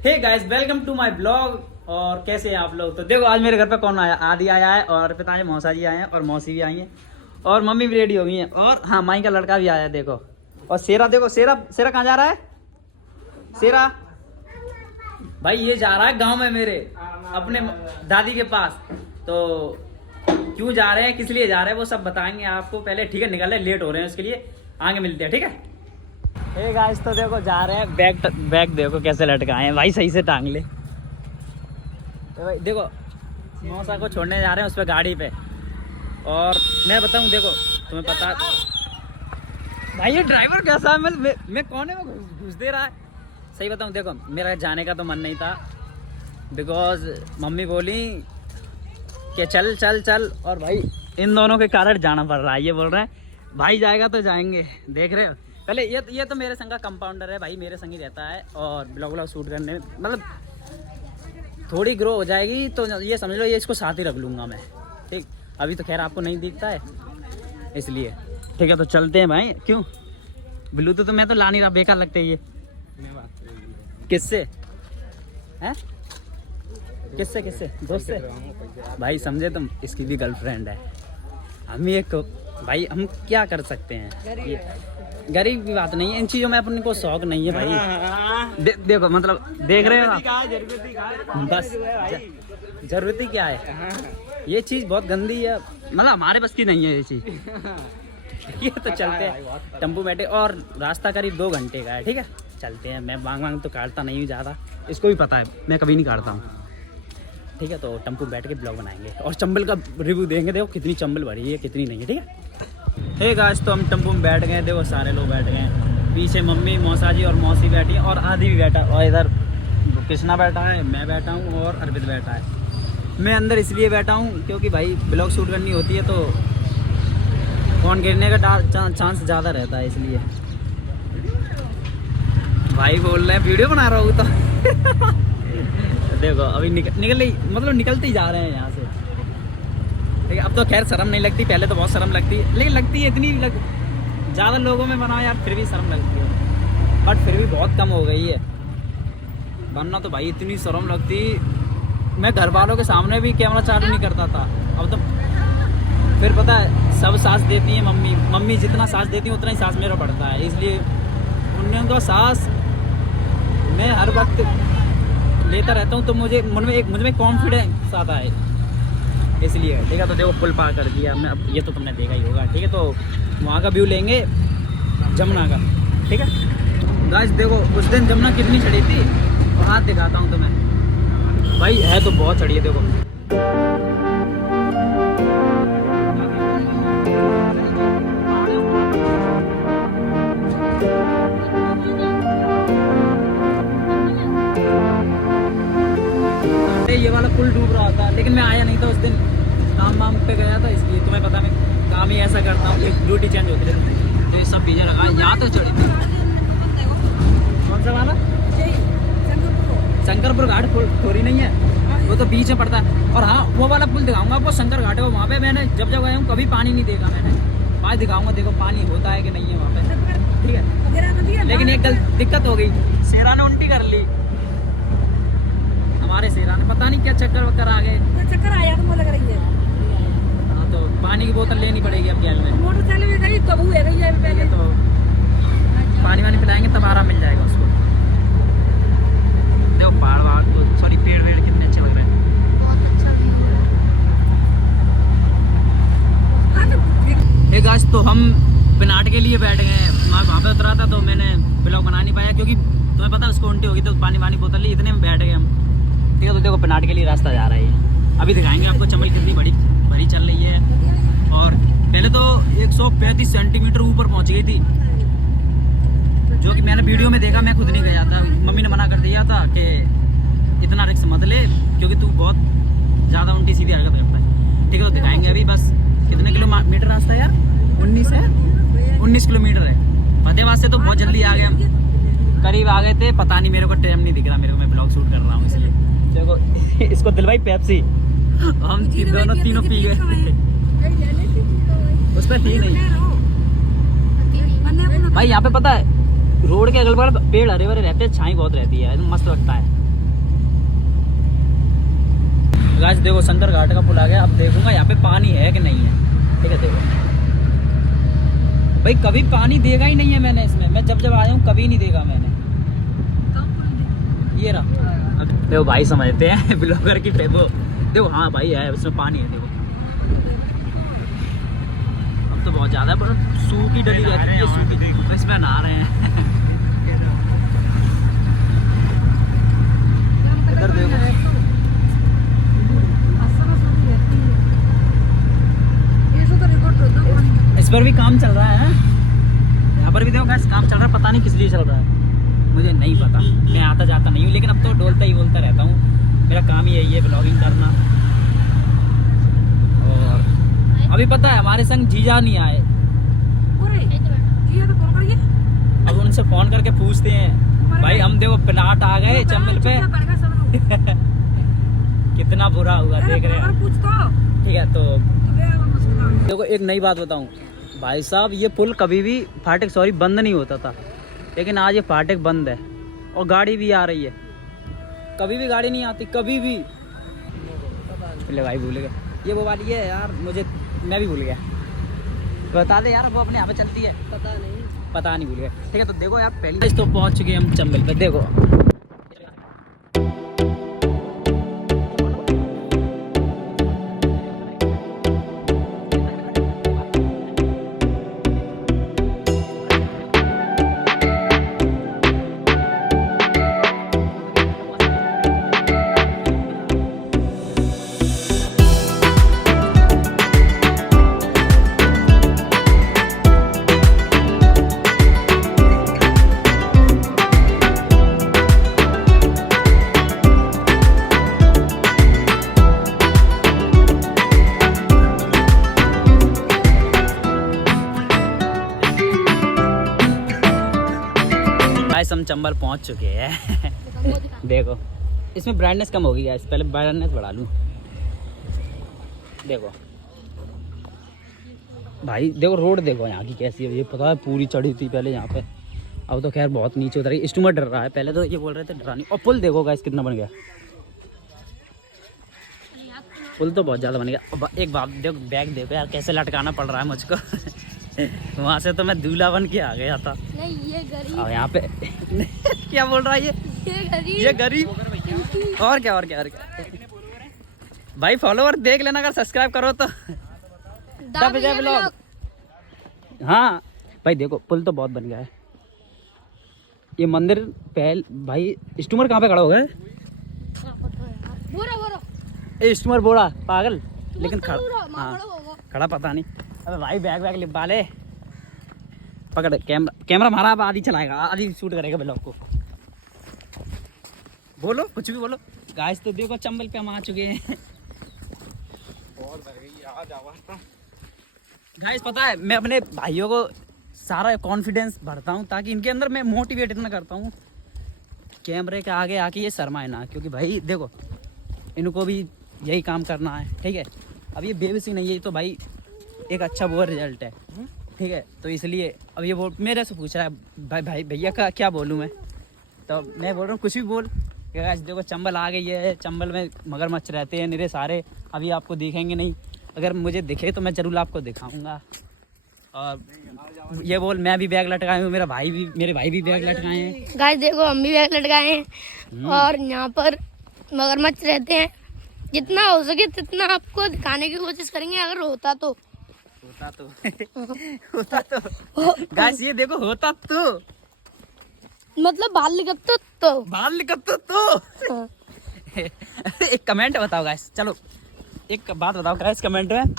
Hey guys, welcome to my blog. और कैसे हैं आप लोग? तो देखो आज मेरे घर पे कौन आया, आदि आया है और पिताजी मौसा जी आए हैं और मौसी भी आई हैं और मम्मी भी रेडी हो गई हैं और हाँ माई का लड़का भी आया है देखो। और शेरा देखो, शेरा शेरा कहाँ जा रहा है? शेरा भाई ये जा रहा है गांव में मेरे अपने दादी के पास। तो क्यों जा रहे हैं, किस लिए जा रहे हैं, वो सब बताएंगे आपको। पहले ठीक है निकल रहे, लेट हो रहे हैं, उसके लिए आगे मिलते हैं, ठीक है। हे गाइस, तो देखो जा रहे हैं, बैग देखो कैसे लटकाए हैं भाई, सही से टांग ले। तो भाई देखो मौसा को छोड़ने जा रहे हैं उस पर गाड़ी पे। और मैं बताऊं देखो तुम्हें पता भाई ये ड्राइवर कैसा है, मैं कोने में घुस दे रहा है। सही बताऊं देखो मेरा जाने का तो मन नहीं था, बिकॉज मम्मी बोली कि चल चल चल, और भाई इन दोनों के कारण जाना पड़ रहा है। ये बोल रहे हैं भाई जाएगा तो जाएंगे, देख रहे हो। पहले ये तो मेरे संग का कंपाउंडर है भाई, मेरे संग ही रहता है और ब्लॉग शूट करने में मतलब थोड़ी ग्रो हो जाएगी तो ये समझ लो ये इसको साथ ही रख लूँगा मैं, ठीक। अभी तो खैर आपको नहीं दिखता है इसलिए, ठीक है। तो चलते हैं भाई। क्यों ब्लूटूथ तो मैं तो ला नहीं रहा, बेकार लगते ये। किससे हैं? किससे किससे दोस्त से भाई, समझे तुम, इसकी भी गर्लफ्रेंड है। हम ये भाई हम क्या कर सकते हैं, ये गरीब की बात नहीं है, इन चीज़ों में अपने को शौक नहीं है भाई। देखो मतलब देख रहे हो आप, बस जरूरत ही क्या है, ये चीज़ बहुत गंदी है, मतलब हमारे बस की नहीं है ये चीज़। ये तो चलते हैं, टेम्पो बैठे और रास्ता करीब 2 घंटे का है, ठीक है। चलते हैं, मैं मांग तो काटता नहीं हूँ ज़्यादा, इसको भी पता है मैं कभी नहीं काटता हूँ, ठीक है। तो टेम्पो बैठ के ब्लॉग बनाएंगे और चंबल का रिव्यू देंगे, देखो कितनी चंबल भरी है कितनी नहीं है, ठीक है। हे गाइस, तो हम टेम्पो में बैठ गए, देखो सारे लोग बैठ गए, पीछे मम्मी मौसा जी और मौसी बैठी हैं और आदि भी बैठा, और इधर कृष्णा बैठा है, मैं बैठा हूँ और अर्पित बैठा है। मैं अंदर इसलिए बैठा हूँ क्योंकि भाई ब्लॉग शूट करनी होती है तो फ़ोन गिरने का चांस ज़्यादा रहता है, इसलिए भाई बोल रहे हैं वीडियो बना रहा हूँ तो देखो अभी निकलते ही जा रहे हैं यहाँ से, ठीक है। अब तो खैर शर्म नहीं लगती, पहले तो बहुत शर्म लगती है, लेकिन लगती है इतनी ज़्यादा लोगों में बनाओ यार फिर भी शर्म लगती है, बट फिर भी बहुत कम हो गई है, वरना तो भाई इतनी शर्म लगती। मैं घर वालों के सामने भी कैमरा चालू नहीं करता था, अब तो फिर पता है सब साथ देती है मम्मी जितना साथ देती है उतना ही साथ मेरा बढ़ता है, इसलिए उनका साथ मैं हर वक्त लेता रहता हूँ, तो मुझे मुझ में कॉन्फिडेंस आता है, इसलिए, ठीक है। तो देखो पुल पार कर दिया मैं, अब ये तो तुमने देखा ही होगा, ठीक है। तो वहाँ का व्यू लेंगे जमुना का, ठीक है। गाइस देखो उस दिन जमुना कितनी चढ़ी थी, वहाँ दिखाता हूँ तुम्हें भाई, है तो बहुत चढ़ी है, देखो ये वाला पुल डूब रहा था, लेकिन मैं आया नहीं था उस दिन, काम वाम पे गया था, इसलिए तुम्हें पता मैं काम ही ऐसा करता हूँ, एक ड्यूटी चेंज होती रहती, तो ये सब पीछे रखा है। यहाँ तो चढ़ी थी, कौन सा वाला शंकरपुर घाट थोड़ी नहीं है, वो तो बीच में पड़ता है। और हाँ वो वाला पुल दिखाऊंगा आपको, शंकर घाट है वहाँ पे, मैंने जब गया हूँ कभी पानी नहीं देखा मैंने, वहाँ दिखाऊंगा, देखो पानी होता है कि नहीं है वहाँ पे, ठीक है। लेकिन एक दिक्कत हो गई, शेरा ने उल्टी कर ली, हमारे शेरा ने पता नहीं क्या चक्कर आ गए, चक्कर आया तो लग रही है। हाँ तो पानी की बोतल लेनी पड़ेगी अब गैल में, मोटरसाइकिल में गई कबू है गई है पहले, तो पानी वानी पिलाएंगे तब आराम मिल जाएगा उसको। देखो पहाड़ तो सॉरी पेड़ कितने अच्छे लग रहे हैं, एक आज तो हम पिनाट के लिए बैठ गए, वहाँ पे उतरा था तो मैंने ब्लॉग बना नहीं पाया, क्योंकि तुम्हें पता उसको उल्टी होगी तो पानी वानी बोतल ली, इतने में बैठ गए हम, ठीक है। तो देखो पिनाट के लिए रास्ता जा रहा है, अभी दिखाएंगे आपको चंबल कितनी बड़ी चल रही है। और पहले तो 135 सेंटीमीटर ऊपर पहुंच गई थी, जो कि मैंने वीडियो में देखा, मैं खुद नहीं गया था, मम्मी ने मना कर दिया था कि इतना रिस्क मत ले क्योंकि तू बहुत ज़्यादा उल्टी सीधी हरकत करता है, ठीक है। तो दिखाएंगे अभी, बस कितने किलोमीटर रास्ता है यार, 19 किलोमीटर है। फतेहाबाद से तो बहुत जल्दी आ गए हम, करीब आ गए थे, पता नहीं मेरे को टाइम नहीं दिख रहा, मेरे को मैं ब्लॉग शूट कर रहा हूँ इसलिए। देखो इसको दिलवाई पेप्सी, हम तीनों पी गए, उस पर थी नहीं भाई। यहाँ पे पता है रोड के अगल बगल पेड़ हरे भरे रहते हैं, छाई बहुत रहती है, मस्त लगता है। गाइस देखो शंकर घाट का पुल आ गया। अब देखूंगा यहाँ पे पानी है कि नहीं है। ठीक है देखो भाई, कभी पानी देगा ही नहीं है मैंने इसमें। मैं जब जब आया हूँ कभी नहीं देखा मैंने। ये रहा। अब देखो भाई समझते हैं ब्लॉगर की वो। देखो हाँ भाई है, उसमें पानी है। देखो अब तो बहुत ज़्यादा, पर सूखी डली रहती है, सूखी। इसमें नहा रहे हैं। इधर देखो, इस पर भी काम चल रहा है। यहाँ पर भी देखो गैस काम चल रहा है। पता नहीं किस लिए चल रहा है, मुझे नहीं पता। मैं आता जाता नहीं हूँ, लेकिन अब तो डोलता ही बोलता रहता हूँ। मेरा काम ही यही है, ब्लॉगिंग करना। और अभी पता है हमारे संग जीजा नहीं आए। अब उनसे फोन करके पूछते हैं भाई, हम देखो प्लाट आ गए चंबल पे। कितना बुरा हुआ देख रहे हैं। ठीक है तो देखो एक नई बात बताऊं भाई साहब, ये पुल कभी भी फाटक बंद नहीं होता था, लेकिन आज ये फाटक बंद है और गाड़ी भी आ रही है। कभी भी गाड़ी नहीं आती, कभी भी। चले भाई भूल गए, ये वो वाली है यार, मैं भी भूल गया। बता दे यार, वो अपने यहाँ पे चलती है। पता नहीं भूल गया। ठीक है तो देखो यार, पहले तो पहुँच चुके हम चंबल पे। देखो हम चंबल पहुंच चुके हैं। देखो इसमें ब्राइटनेस कम होगी गाइस, पहले ब्राइटनेस बढ़ा लूं। देखो भाई, देखो रोड देखो यहाँ की कैसी है। ये पता है पूरी चढ़ी थी पहले यहाँ पे, अब तो खैर बहुत नीचे उतर गई। स्टूमर डर रहा है, पहले तो ये बोल रहे थे डरानी। और पुल देखो गाइस कितना बन गया। पुल तो बहुत ज़्यादा बन गया। एक बात देखो, बैग देखो यार कैसे लटकाना पड़ रहा है मुझको। वहाँ से तो मैं दूल्हा बन के आ गया था। नहीं ये गरीब। और यहाँ पे क्या बोल रहा है ये गरीब। और क्या भाई, फॉलोवर देख लेना, अगर सब्सक्राइब करो तो। हाँ भाई देखो पुल तो बहुत बन गया है। ये मंदिर पहले भाई, स्टूमर कहाँ पे खड़ा हो गया? स्टूमर बोरा पागल, लेकिन खड़ा पता नहीं। अबे भाई बैग लिपा ले, पकड़ कैमरा हमारा। अब आधी चलाएगा, आधी शूट करेगा ब्लॉग को। बोलो कुछ भी बोलो। गाइस तो देखो चंबल पे हम आ चुके हैं। गाइस पता है, मैं अपने भाइयों को सारा कॉन्फिडेंस भरता हूँ, ताकि इनके अंदर मैं मोटिवेट इतना करता हूँ कैमरे के आगे आके ये शर्माए ना। क्योंकि भाई देखो इनको भी यही काम करना है। ठीक है, अब ये बेबसी नहीं है, तो भाई एक अच्छा वो रिजल्ट है। ठीक है, तो इसलिए अब ये वो मेरे से पूछ रहा है भाई भैया का क्या बोलूँ मैं, तो मैं बोल रहा हूँ कुछ भी बोल। देखो चंबल आ गई है, चंबल में मगरमच्छ रहते हैं मेरे सारे। अभी आपको दिखेंगे नहीं, अगर मुझे दिखे तो मैं ज़रूर आपको दिखाऊंगा। और ये बोल, मैं भी बैग लटकाए हूँ, मेरे भाई भी बैग लटकाए हैं। गाइस देखो हम भी बैग लटकाए हैं और यहाँ पर मगरमच्छ रहते हैं। जितना हो सके तितना आपको दिखाने की कोशिश करेंगे, अगर होता तो गाइस ये देखो होता तो, मतलब बाल लिखत तो एक कमेंट बताओ गाइस, चलो एक बात बताओ गाइस कमेंट में,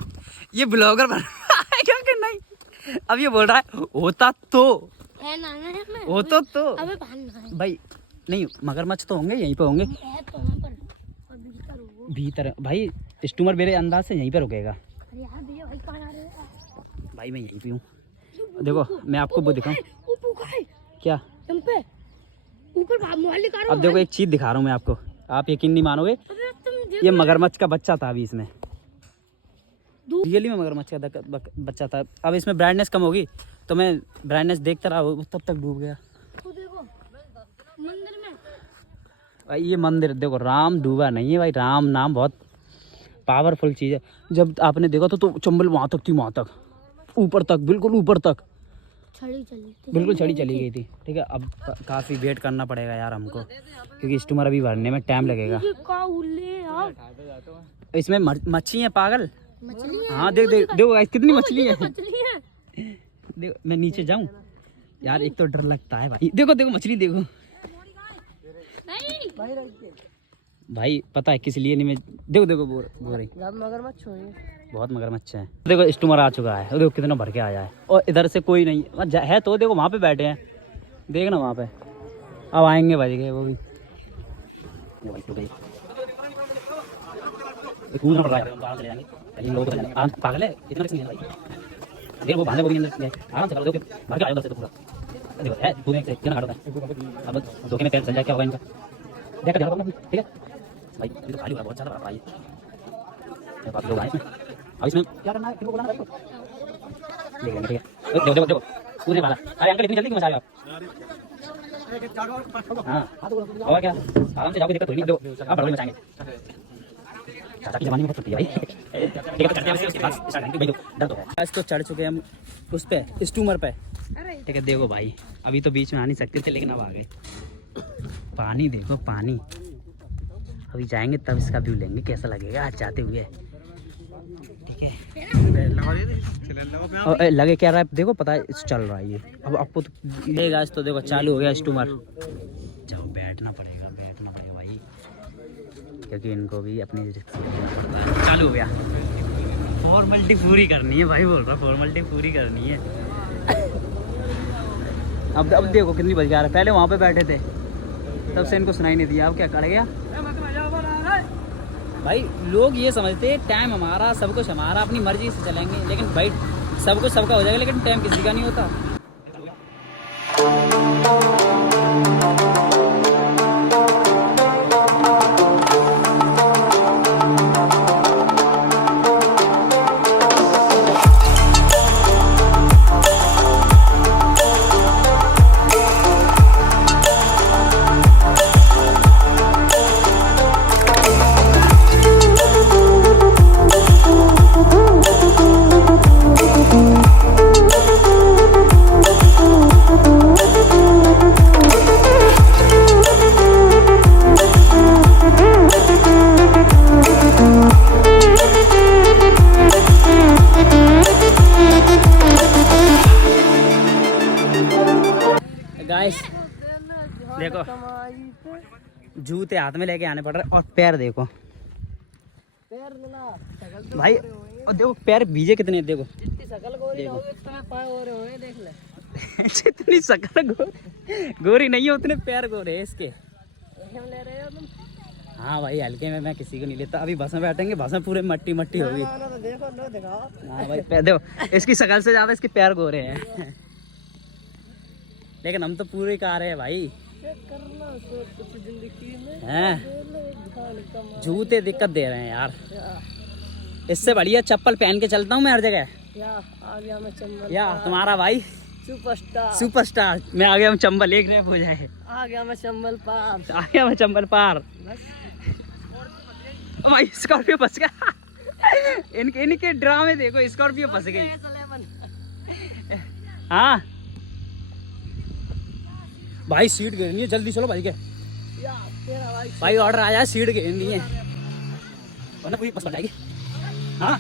ये ब्लॉगर बनाएगा कि नहीं? अब ये बोल रहा है होता तो है ना, होता तो अबे भाई नहीं, मगरमच्छ तो होंगे यहीं पे होंगे भीतर। भाई स्टूमर मेरे अंदाज से यहीं पे रुकेगा। भाई मैं यहीं पे हूँ। देखो मैं आपको वो दिखाऊं क्या, अब देखो एक चीज दिखा रहा हूँ मैं आपको, आप यकीन नहीं मानोगे। ये मगरमच्छ का बच्चा था अभी इसमें, रियली में मगरमच्छ का बच्चा था। अब इसमें ब्राइटनेस कम होगी तो मैं ब्राइटनेस देखता रहा, तब तक डूब गया। भाई ये मंदिर देखो, राम डूबा नहीं है भाई, राम नाम बहुत पावरफुल चीज़ है। जब आपने देखा तो चंबल वहाँ तक थी, वहाँ तक ऊपर तक, बिल्कुल ऊपर तक बिल्कुल छड़ी चली गई थी। ठीक है, अब काफ़ी वेट करना पड़ेगा यार हमको, क्योंकि स्टीमर अभी भरने में टाइम लगेगा। इसमें मच्छी है पागल। हाँ देख देख देखो गाइस कितनी मछली है। देखो मैं नीचे जाऊं यार, एक तो डर लगता है भाई। देखो देखो मछली देखो भाई, पता है किस लिए नहीं मैं, देखो देखो बोरे मगरमच्छ बहुत मगरमच्छ है। देखो स्टीमर आ चुका है, देखो कितना भर के आया है, और इधर से कोई नहीं है तो देखो वहाँ पे बैठे हैं, देखना वहाँ पे। अब आएंगे बज गए वो भी। कूदना पड़ रहा है, आराम से ले जाएंगे, कहीं लोग पागल है इतना रिस्क नहीं है भाई। देखो वो भांजे वो भी अंदर आराम से करो, भर के आया उधर से तो पूरा। देखो है कूदने से कितना हार्ड होता है। अब धोखे में पैर चल जाए क्या होगा इनका, देखा देखो ठीक है भाई। ये तो खाली हुआ बहुत ज़्यादा भाई, बाकी लोग आए इसमें। अब इसमें क्या करना है, किनको बुलाना है, देख लेंगे। ठीक है देखो देखो देखो कूदने वाला। अरे अंकल इतनी जल्दी क्यों मचा रहे हो आप? हाँ और क्या, आराम से जाओगे, दिक्कत होगी। देखो आप बड़े मचाएंगे, चाचा की जमाने में छुट्टी है भाई। ठीक है तो चलते हैं उसके पास स्टार्ट करेंगे भाई। डर तो है। आज तो चढ़ चुके हैं हम उस पे स्टूमर पे। ठीक है देखो भाई, अभी तो बीच में आ नहीं सकते थे, लेकिन अब आ गए। पानी देखो पानी, अभी जाएंगे तब इसका व्यू लेंगे कैसा लगेगा आज जाते हुए। ठीक है और लगे क्या रहा है देखो, पता है चल रहा है ये। अब आपको तो लेगा आज तो देखो चालू हो गया स्टूमर। जाओ बैठना पड़ेगा भाई, क्योंकि इनको भी अपनी चालू हो गया। फॉर्मेलिटी पूरी करनी है भाई, बोल रहा फॉर्मेलिटी पूरी करनी है। अब देखो कितनी बज गया। पहले वहाँ पे बैठे थे तब से इनको सुनाई नहीं दिया, अब क्या कर गया भाई। लोग ये समझते टाइम हमारा, सब कुछ हमारा, अपनी मर्जी से चलेंगे, लेकिन भाई सब कुछ सबका हो जाएगा, लेकिन टाइम किसी का नहीं होता। गाइस देखो जूते हाथ में लेके आने पड़ रहे, और पैर देखो भाई, और देखो पैर भीजे कितने, देखो जितनी शकल गोरी नहीं है उतने पैर गोरे है इसके। हाँ भाई हल्के में मैं किसी को नहीं लेता। अभी बस में बैठेंगे, बस में पूरे मट्टी मट्टी होगी। हाँ भाई पैर देखो, इसकी शकल से ज्यादा इसके पैर गोरे हैं। लेकिन हम तो पूरे का रहे हैं भाई। हैं जूते दिक्कत दे रहे हैं यार, इससे बढ़िया चप्पल पहन के चलता हूँ मैं हर जगह। या तुम्हारा भाई सुपरस्टार मैं आ गया हूँ चंबल, एक रैप हो जाए। आ गया मैं चंबल पार भाई। स्कॉर्पियो फंस गया। इनके ड्रामे देखो, स्कॉर्पियो फंस गई। हाँ भाई सीट घेरनी है, जल्दी चलो भाई के भाई ऑर्डर आया, सीट घेरनी है वरना पूरी बस पड़ जाएगी। हाँ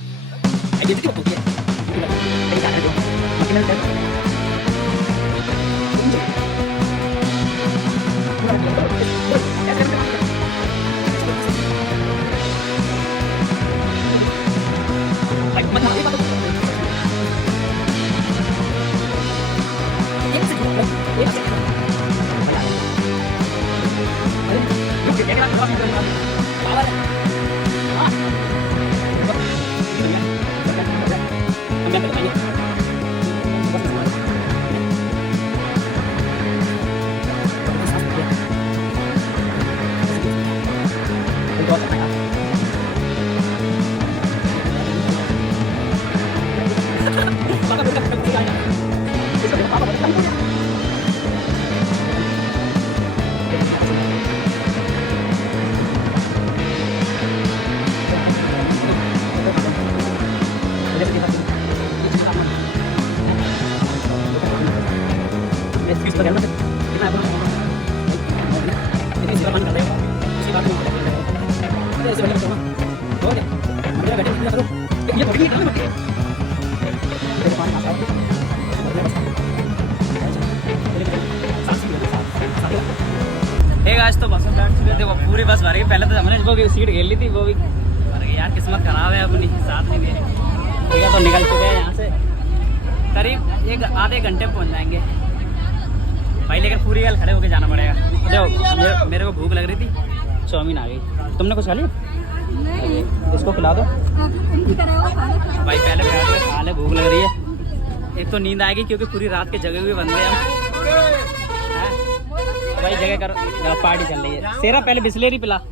पूरी बस भर गई। पहले तो हमने वो सीट घेर ली थी, वो भी भर गई यार। किस्मत खराब है अपनी, साथ नहीं दे रही। ठीक है, तो निकल चुके हैं यहाँ से, करीब एक आधे घंटे में पहुँच जाएंगे भाई। लेकिन पूरी गल खड़े होके जाना पड़ेगा। देखो मेरे को भूख लग रही थी, चाउमीन आ गई। तुमने कुछ खा लिया? इसको खिला दो भाई, पहले बैठ के खा ले, भूख लग रही है। एक तो नींद आएगी क्योंकि पूरी रात के जगह हुए बंदे हम भाई। जगह करो, पार्टी चल रही है। सेरा पहले बिस्लेरी पिला। भाई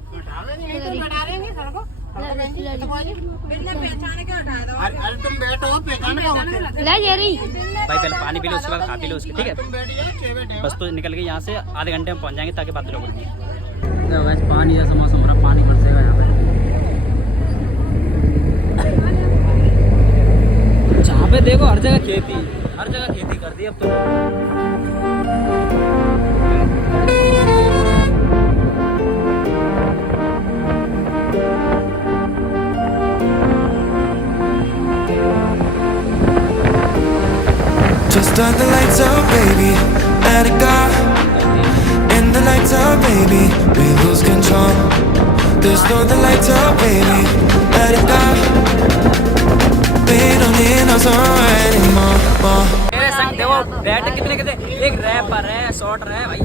पहले पानी पी लो, उसके बाद खा पी लो उसके, ठीक है। बस तो निकल के यहाँ से आधे घंटे में पहुँच जाएंगे ताकि बात लोग पानी जैसा मौसम हो रहा, पानी बरसेगा यहाँ पे। जहाँ पे देखो हर जगह खेती, हर जगह खेती कर दी अब तो। Just turn the lights out, baby, let it go. In the lights out, baby, we lose control. Just turn the lights out, baby, let it go. We don't need no song anymore. मेरे संग देखो bat कितने कितने, एक wrapper है, short है भाई।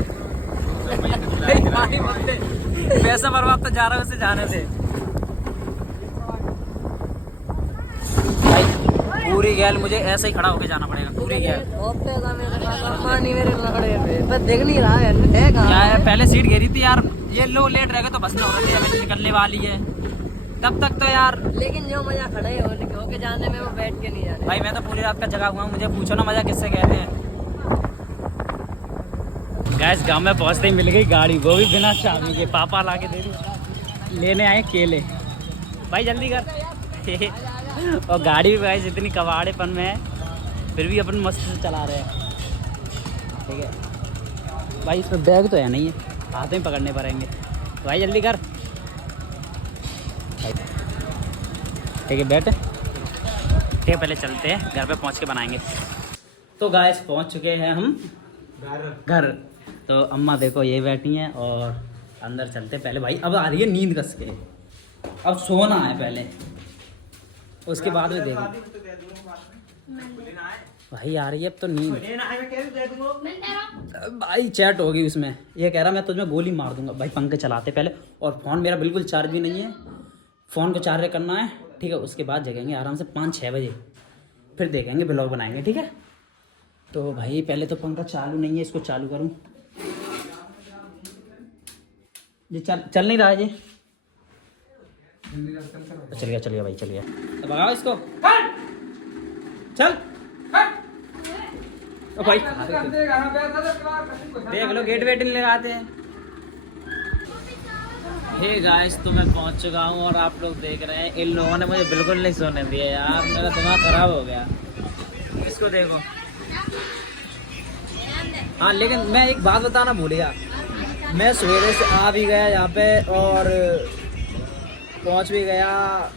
पैसा बर्बाद तो जा रहा है उससे जाने से भाई। पूरी गैल मुझे ऐसे ही खड़ा होके जाना पड़ेगा, पूरी गैल। देख नहीं रहा है क्या है, पहले सीट घेरी थी यार। ये लोग लेट रहेगा तो बस न हो रही है, अभी निकलने वाली है तब तक तो यार। लेकिन जो मजा खड़े होके जाने में, वो बैठ के नहीं जाने। भाई मैं तो पूरी रात का जगा हुआ हूँ, मुझे पूछो ना मजा किससे कहते हैं। गैस गांव में पहुँचते ही मिल गई गाड़ी, वो भी बिना चाबी के, पापा ला के दे दी। लेने आए केले भाई, जल्दी कर। और गाड़ी भी भाई इतनी कबाड़ेपन में है, फिर भी अपन मस्त से चला रहे हैं। ठीक है भाई, इसमें बैग तो है नहीं है, हाथ में पकड़ने पड़ेंगे भाई। जल्दी कर ठीक है, बैठ। ठीक है, पहले चलते हैं, घर पे पहुंच के बनाएंगे। तो गाइस पहुंच चुके हैं हम घर। तो अम्मा देखो ये बैठी हैं और अंदर चलते पहले भाई। अब आ रही है नींद कस के, अब सोना है पहले, उसके बाद में देखो भाई आ रही है अब तो नींद। भाई चैट होगी उसमें, ये कह रहा मैं तुझमें गोली मार दूंगा भाई। पंखे चलाते पहले, और फ़ोन मेरा बिल्कुल चार्ज भी नहीं है, फ़ोन को चार्ज करना है। ठीक है, उसके बाद जगेंगे आराम से 5-6 बजे, फिर देखेंगे, ब्लॉग बनाएंगे। ठीक है, तो भाई पहले तो पंखा चालू नहीं है, इसको चालू करूँ। ये चल नहीं रहा है ये। चल गया भाई, चल गया। तो भगाओ इसको, चल। ओ भाई देख लो, गेट वेट नहीं लगाते हैं। हे गाइस, तो मैं पहुंच चुका हूं और आप लोग देख रहे हैं, इन लोगों ने मुझे बिल्कुल नहीं सोने दिया यार। मेरा दिमाग खराब हो गया, इसको देखो। हाँ, लेकिन मैं एक बात बताना भूल गया, मैं सवेरे से आ भी गया यहाँ पे और पहुँच भी गया,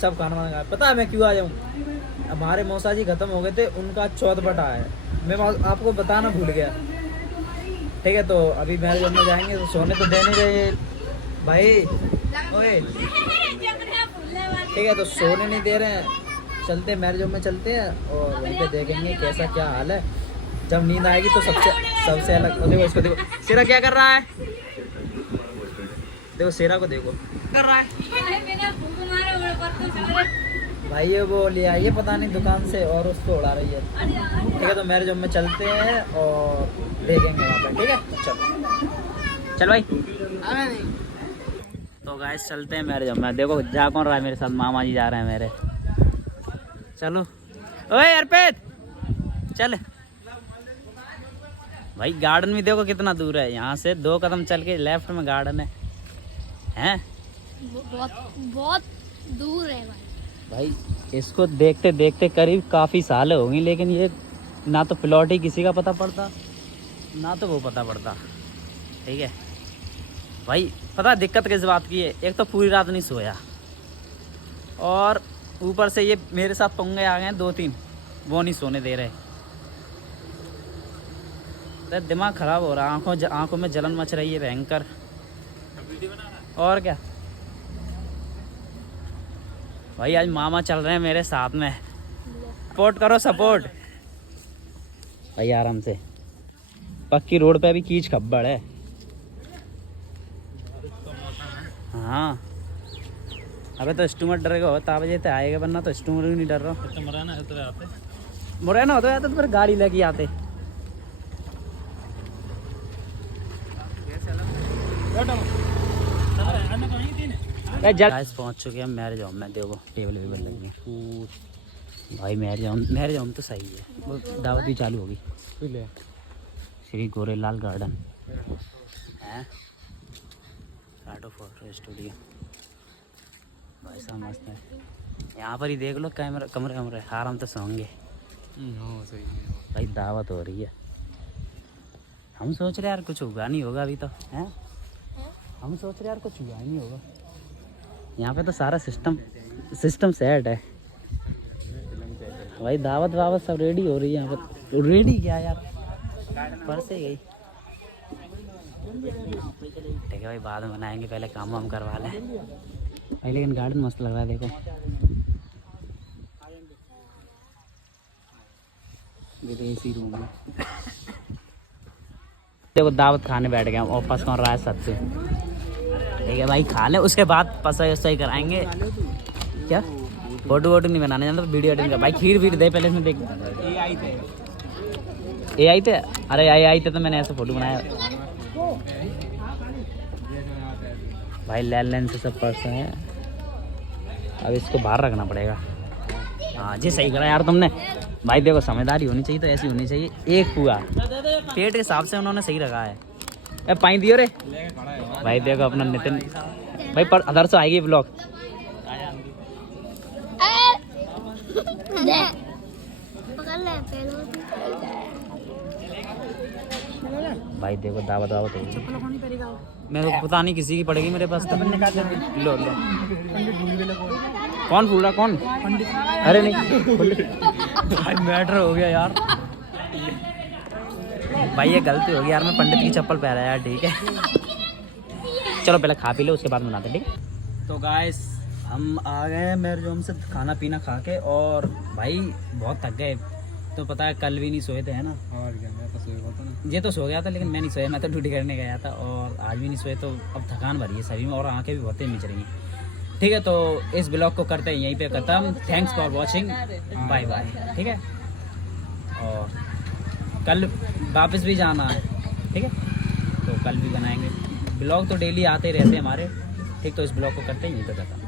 सब खाना वाना खाया। पता है मैं क्यों आया हूँ? हमारे मौसा जी खत्म हो गए थे, उनका चौथ बटा है, मैं आपको बताना भूल गया। ठीक है, तो अभी मैरिज होम में जाएंगे तो सोने तो देने गए भाई। ओए ठीक है, तो सोने नहीं दे रहे हैं, चलते हैं मैरिज होम में, चलते हैं और वहीं पे देखेंगे कैसा क्या हाल है। जब नींद आएगी तो सबसे अलग। देखो इसको, देखो शेरा क्या कर रहा है, देखो शेरा को देखो कर रहा है भाई। ये वो ले आई है पता नहीं दुकान से और उसको उड़ा रही है। ठीक है, तो मैरिज होम में चलते हैं और देखेंगे वहाँ पे। ठीक है, चल भाई। तो गाइस चलते हैं मैरिज होम में। देखो जा कौन रहा है मेरे साथ, मामा जी जा रहे हैं मेरे। चलो ओए अर्पित चल भाई। गार्डन भी देखो कितना दूर है, यहाँ से 2 कदम चल के लेफ्ट में गार्डन है। हैं बहुत दूर है भाई। इसको देखते देखते करीब काफ़ी साल हो गई, लेकिन ये ना तो प्लॉट ही किसी का पता पड़ता, ना तो वो पता पड़ता। ठीक है भाई, पता दिक्कत किस बात की है? एक तो पूरी रात नहीं सोया, और ऊपर से ये मेरे साथ पंगे आ गए हैं 2-3, वो नहीं सोने दे रहे। तो दिमाग ख़राब हो रहा है, आंखों में जलन मच रही है भयंकर। और क्या भाई, आज मामा चल रहे हैं मेरे साथ में, सपोर्ट करो सपोर्ट भाई। आराम से, पक्की रोड पे भी कीच खब्बड़ है। हाँ अबे तो स्टूमर डरेगा हो तब तो आएगा, वरना तो स्टूमर भी नहीं डर रहा। मुरैना होता है तो फिर गाड़ी लेके आते। पहुंच चुके हैं मैरिज होम में। देखो टेबल वेबल लगी है भाई। मैरिज होम तो सही है, वो दावत भी चालू होगी। श्री गोरेलाल गार्डन है, आटो फोटो स्टूडियो भाई साहब मस्त है। यहाँ पर ही देख लो कैमरा, कमरे आराम तो सोंगे भाई। दावत हो रही है। हम सोच रहे यार कुछ हुआ नहीं होगा अभी तो, हैं? हम सोच रहे यार कुछ हुआ ही नहीं होगा। यहाँ पे तो सारा सिस्टम सेट है भाई। दावत वावत सब रेडी हो रही है यहाँ पर। रेडी क्या यार, पर से गई। ठीक है भाई, बाद में बनाएंगे, पहले काम वाम करवा लें भाई। लेकिन गार्डन मस्त लग रहा है देखो। ये तो एसी रूम है। देखो दावत खाने बैठ गए, वापस कौन रहा है सत्तू। ठीक है भाई, खा ले, उसके बाद पसंद सही कराएंगे। क्या फोटो वोटो नहीं बनाने जानता, वीडियो एडिटिंग कर भाई। खीर वीर दे पहले, इसमें देख। ए आई थे, अरे आई थे तो मैंने ऐसे फोटो बनाया भाई। लेन से सब पर्स है, अब इसको बाहर रखना पड़ेगा। हाँ जी सही करा यार तुमने भाई। देखो समझदारी होनी चाहिए तो ऐसी होनी चाहिए। एक हुआ पेट के हिसाब से उन्होंने सही रखा है। ए पानी दियो रे भाई। देखो अपना नितिन भाई, पर अदर से आएगी ब्लॉग भाई। देखो दावत दावत होगी। मेरे को पता नहीं किसी की पड़ेगी मेरे पास तो। लो कौन फूल रहा, कौन? अरे नहीं भाई, मैटर हो गया यार भाई। ये गलती हो गई यार, मैं पंडित की चप्पल पहना यार। ठीक है चलो पहले खा पी लो, उसके बाद बनाते। ठीक है तो गाइस, हम आ गए हैं मेरे रूम से खाना पीना खा के। और भाई बहुत थक गए, तो पता है कल भी नहीं सोए थे, है ना? और क्या, मैं तो सोया था ना। ये तो सो गया था लेकिन मैं नहीं सोया, मैं तो ड्यूटी करने गया था। और आज भी नहीं सोए, तो अब थकान भरी है शरीर में और आंखें भी बहुत तेज मिच रही हैं। ठीक है, तो इस ब्लॉग को करते हैं यहीं पे ख़त्म। Thanks for watching, bye bye. ठीक है, और कल वापस भी जाना है। ठीक है, तो कल भी बनाएंगे ब्लॉग। तो डेली आते रहते हैं हमारे। ठीक, तो इस ब्लॉग को करते हैं यहीं पे ख़त्म।